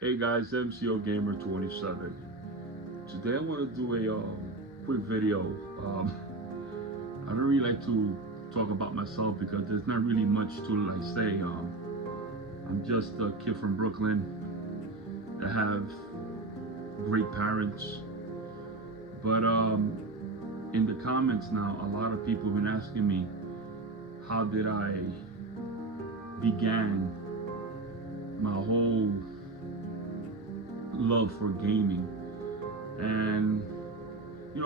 Hey guys, MCOGAMER27. Today I want to do a quick video. Um, I don't really like to talk about myself because there's not really much to like say. I'm just a kid from Brooklyn that have great parents. But in the comments now, a lot of people have been asking me how did I began my whole love for gaming, and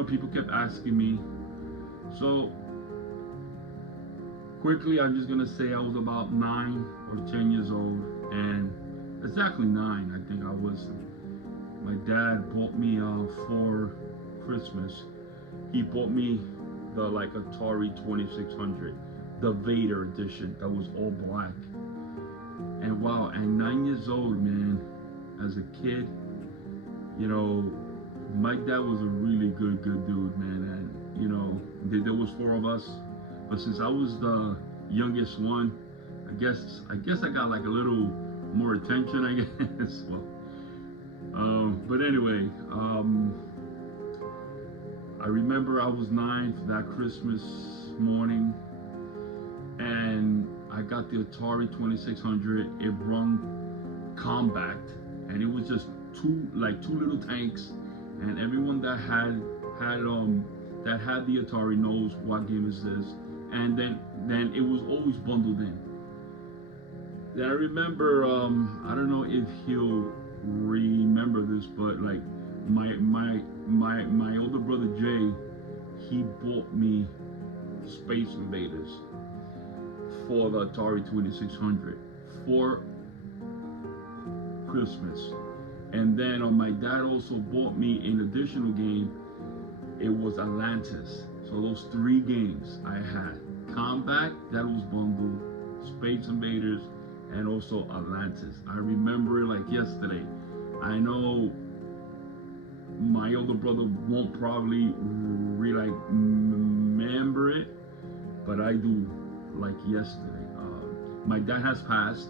people kept asking me. So quickly, I'm just gonna say I was about 9 or 10 years old, and exactly nine, I think I was. My dad bought me for Christmas. He bought me the like Atari 2600, the Vader edition that was all black. And wow, at 9 years old, man, as a kid, you know, my dad was a really good dude, man. And there was four of us, but since I was the youngest one, I guess I got like a little more attention, I guess. Well, but anyway, I remember I was nine for that Christmas morning, and I got the Atari 2600. It run compact, and it was just two little tanks, and everyone that had the Atari knows what game is this. And then it was always bundled in. Then I remember, I don't know if he'll remember this, but like my older brother Jay, he bought me Space Invaders for the Atari 2600 for Christmas. And then my dad also bought me an additional game. It was Atlantis. So those three games I had: Combat, that was bundled, Space Invaders, and also Atlantis. I remember it like yesterday. I know my older brother won't probably really like remember it, but I do like yesterday. My dad has passed.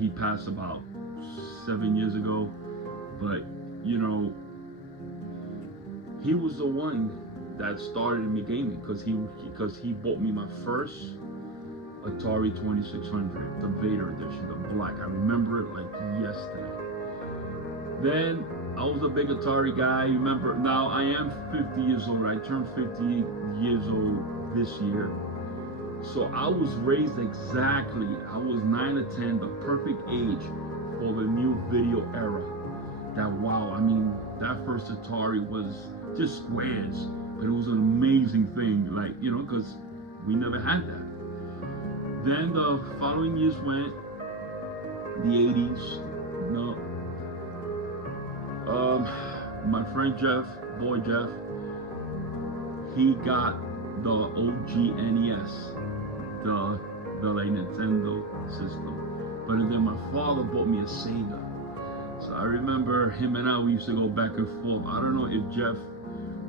He passed about 7 years ago, but you know, he was the one that started me gaming because he bought me my first Atari 2600, the Vader edition, the black. I remember it like yesterday. Then I was a big Atari guy. Remember, now I am 50 years old. I turned 50 years old this year. So I was raised exactly, I was 9 or 10, the perfect age for the new video era. That wow, I mean, that first Atari was just squares, but it was an amazing thing, like, because we never had that. Then the following years went, the 80s, my friend Jeff, boy Jeff, he got the OG NES, the like Nintendo system. But then my father bought me a Sega. So I remember him and I, we used to go back and forth. I don't know if Jeff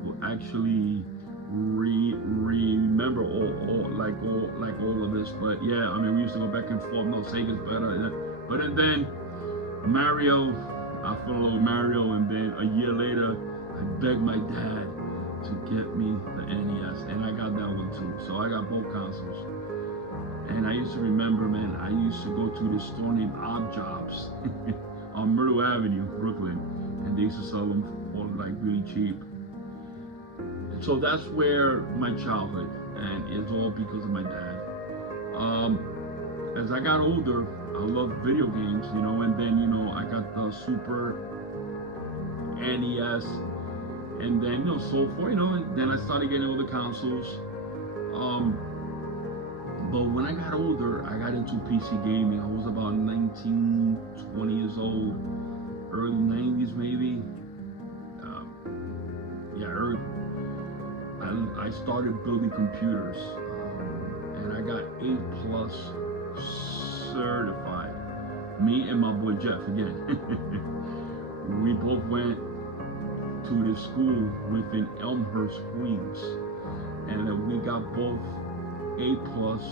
will actually remember all of this, but yeah, I mean, we used to go back and forth. No, Sega's better. But and then Mario, I fell in love with Mario, and then a year later, I begged my dad to get me the NES, and I got that one too. So I got both consoles. And I used to remember, man, I used to go to this store named Odd Jobs on Myrtle Avenue, Brooklyn, and they used to sell them for like really cheap. So that's where my childhood, and it's all because of my dad. As I got older, I loved video games, and then I got the Super NES, and then so forth, and then I started getting all the consoles. But when I got older, I got into PC gaming. I was about 19, 20 years old, early 90s maybe. Early. I started building computers, and I got A plus certified. Me and my boy Jeff again. We both went to the school within Elmhurst, Queens, and we got both A plus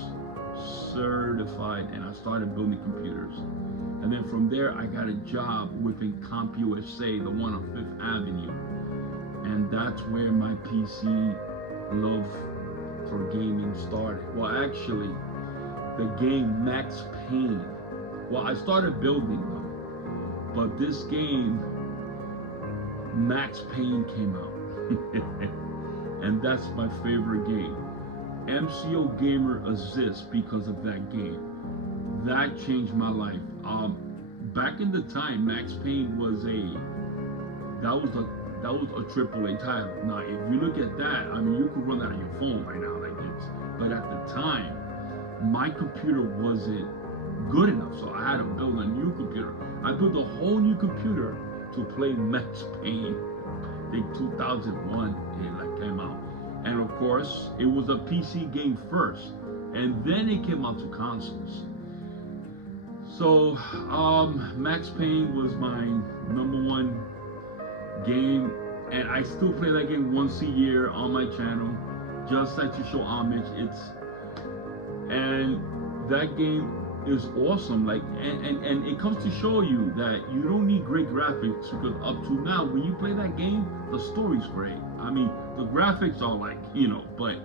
certified, and I started building computers. And then from there, I got a job within CompUSA, the one on 5th Avenue. And that's where my PC love for gaming started. Well, actually, the game Max Payne. Well, I started building them, but this game, Max Payne, came out. And that's my favorite game. MCOGAMER27 because of that game. That changed my life. Back in the time, Max Payne was a AAA title. Now, if you look at that, I mean, you could run that on your phone right now, like this. But at the time, my computer wasn't good enough, so I had to build a new computer. I built a whole new computer to play Max Payne. I think 2001 it came out, and of course, it was a PC game first, and then it came out to consoles. So, Max Payne was my #1 game, and I still play that game once a year on my channel, just like to show homage. And that game is awesome. Like, and it comes to show you that you don't need great graphics, because up to now, when you play that game, the story's great. I mean, the graphics are like, but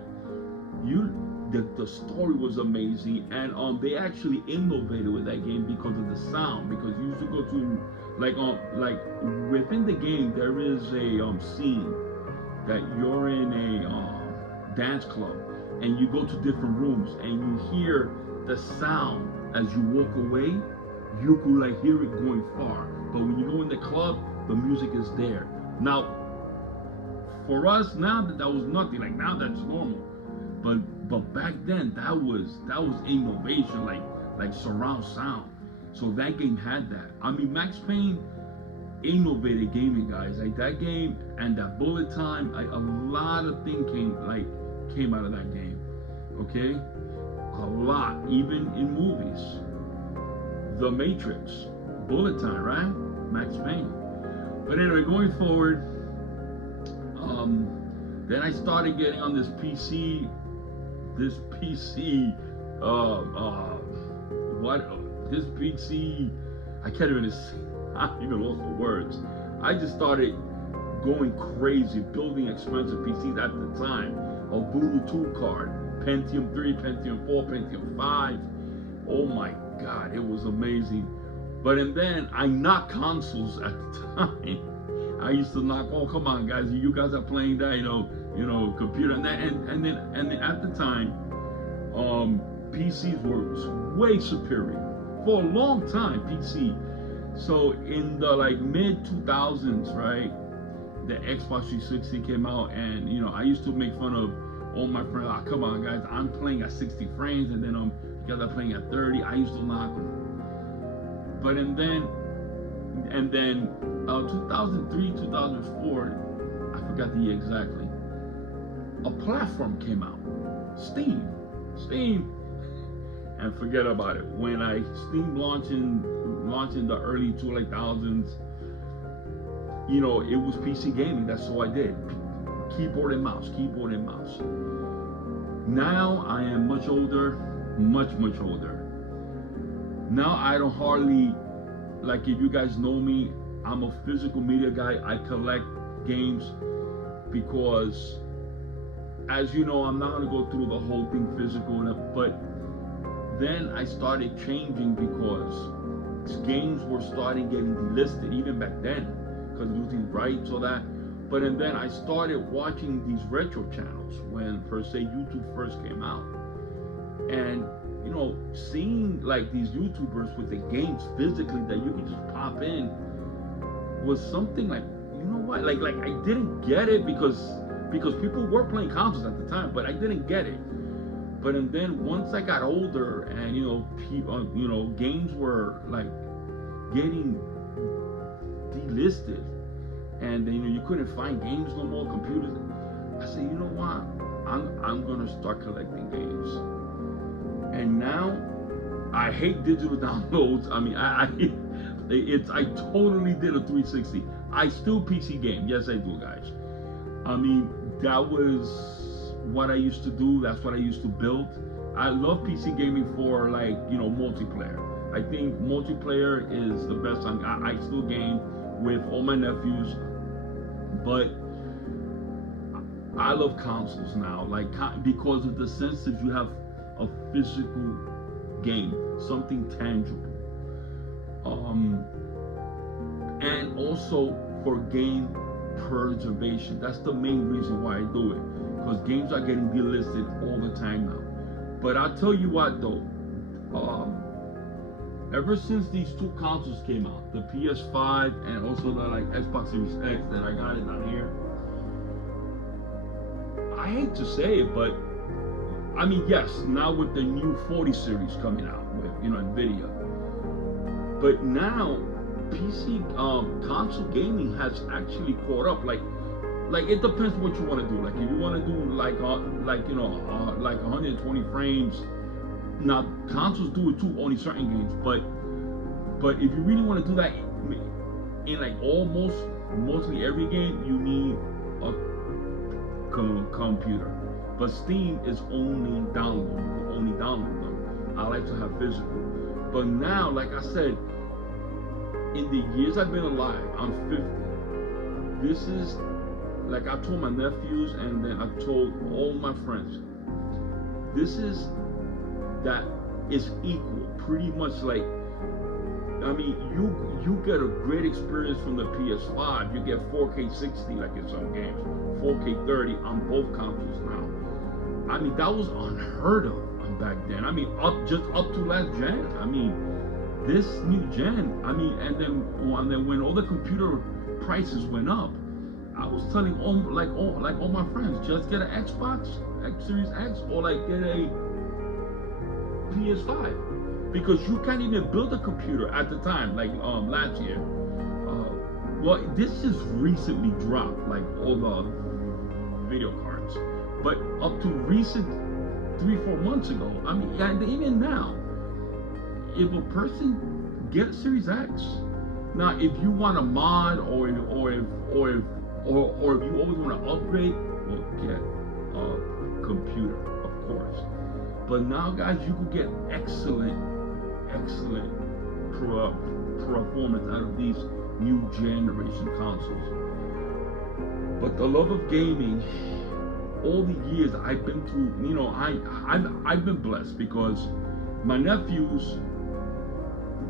the story was amazing, and they actually innovated with that game because of the sound. Because you used to go to like within the game, there is a scene that you're in a dance club, and you go to different rooms, and you hear the sound as you walk away. You could like hear it going far, but when you go in the club, the music is there. Now, for us now, that was nothing. Like, now that's normal, but back then that was innovation, like surround sound. So that game had that. I mean, Max Payne innovated gaming, guys. Like, that game and that bullet time, a lot of things came out of that game. Okay, a lot, even in movies. The Matrix, bullet time, right? Max Payne. But anyway, going forward, then I started getting on this PC, I can't even say, I even lost the words. I just started going crazy, building expensive PCs at the time. A Voodoo 2 card, Pentium 3, Pentium 4, Pentium 5. Oh my God, it was amazing. But and then I knocked consoles at the time. I used to knock, oh come on guys, you guys are playing that, computer, and then at the time, PCs were way superior. For a long time, PC. So in the mid 2000s, right, the Xbox 360 came out, and I used to make fun of all my friends. Oh, come on guys, I'm playing at 60 frames, and then you guys are playing at 30. I used to knock them. But and then 2003, 2004, I forgot the year exactly, a platform came out, Steam, and forget about it. When Steam launching the early 2000s, it was PC gaming. That's all I did, keyboard and mouse. Now I am much older, much older. Now I don't hardly, if you guys know me, I'm a physical media guy. I collect games because, as you know, I'm not gonna go through the whole thing physical, but then I started changing because games were starting getting delisted even back then, because losing rights or that. But and then I started watching these retro channels when, per se, YouTube first came out, and seeing these YouTubers with the games physically that you could just pop in was something I didn't get it because people were playing consoles at the time, but I didn't get it. But and then once I got older, and games were getting delisted, and then you couldn't find games no more, computers. I said, you know what? I'm gonna start collecting games. And now I hate digital downloads. I mean, I totally did a 360. I still PC game. Yes, I do, guys. I mean, that was what I used to do. That's what I used to build. I love PC gaming for multiplayer. I think multiplayer is the best. I still game with all my nephews, but I love consoles now, like because of the sense that you have a physical game, something tangible, and also for game preservation. That's the main reason why I do it, because games are getting delisted all the time now. But I'll tell you what though, ever since these two consoles came out, the PS5 and also the like Xbox Series X that I got it down here, I hate to say it, but I mean, yes, now with the new 40 series coming out with, NVIDIA, but now PC console gaming has actually caught up. Like it depends what you want to do. Like if you want to do like 120 frames, now consoles do it too, only certain games. But if you really want to do that in like mostly every game, you need a computer. But Steam is only download. You can only download them. I like to have physical. But now, like I said, in the years I've been alive, I'm 50. This is, like I told my nephews and then I told all my friends, this is that is equal, pretty much like, I mean, you get a great experience from the PS5. You get 4K 60 like in some games, 4K 30 on both consoles now. I mean, that was unheard of back then. I mean, up to last gen. I mean, this new gen. I mean, and then when all the computer prices went up, I was telling all my friends, just get an Xbox Series X or like get a PS5, because you can't even build a computer at the time. Like last year, well, this just recently dropped, like all the video cards, but up to recent 3-4 months ago, I mean, and even now, if a person get a Series X, now if you want a mod or if you always want to upgrade, well, get a computer, of course. But now, guys, you can get excellent performance out of these new generation consoles. But the love of gaming, all the years I've been through, I've been blessed because my nephews,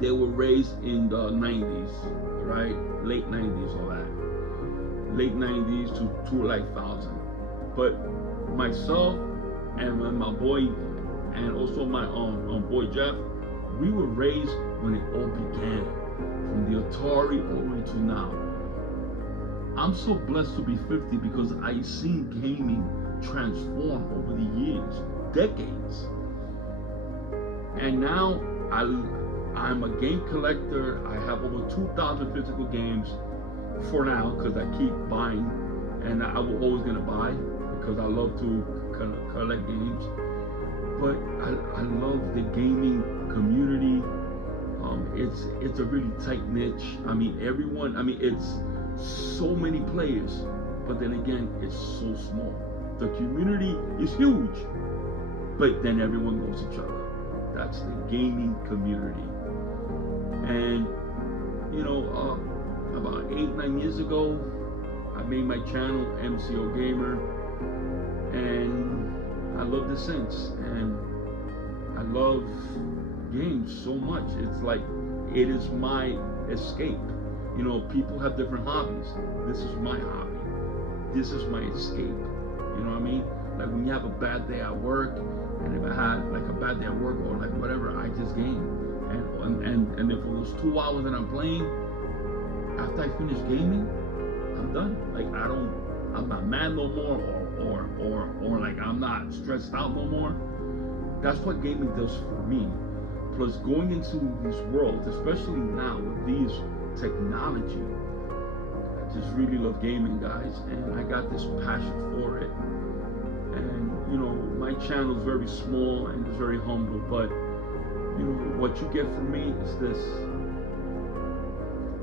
they were raised in the 90s, right? Late 90s, all that. Late 90s to 2000. But myself and my boy, and also my boy Jeff, we were raised when it all began, from the Atari all the way to now. I'm so blessed to be 50 because I've seen gaming transform over the years, decades. And now I'm a game collector. I have over 2,000 physical games for now, because I keep buying, and I will always gonna buy because I love to collect games. But I love the gaming community. It's a really tight niche. I mean, it's so many players, but then again, it's so small. The community is huge, but then everyone knows each other. That's the gaming community. And about 8-9 years ago, I made my channel MCOGAMER, and I love it since. And I love games so much. It's like, it is my escape. People have different hobbies. This is my hobby. This is my escape. You know what I mean? Like when you have a bad day at work, and if I had like a bad day at work or like whatever, I just game. And then for those 2 hours that I'm playing, after I finish gaming, I'm done. Like I'm not mad no more, or like I'm not stressed out no more. That's what gaming does for me. Plus, going into these worlds, especially now with these technology, I just really love gaming, guys, and I got this passion for it. And my channel is very small and it's very humble, but what you get from me is this.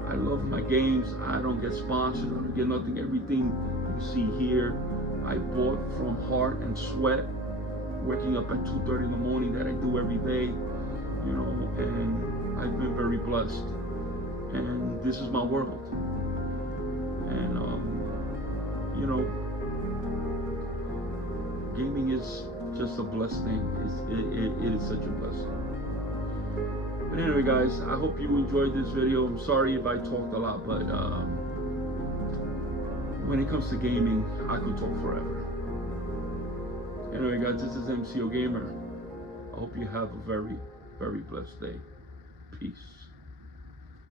I love my games. I don't get sponsored. I don't get nothing. Everything you see here, I bought from heart and sweat, waking up at 2:30 in the morning, that I do every day, and I've been very blessed, and this is my world. And you know, gaming is just a blessed thing. It is such a blessing. But anyway, guys, I hope you enjoyed this video. I'm sorry if I talked a lot, but when it comes to gaming, I could talk forever. Anyway, guys, this is MCOGamer. I hope you have a very, very blessed day. Peace.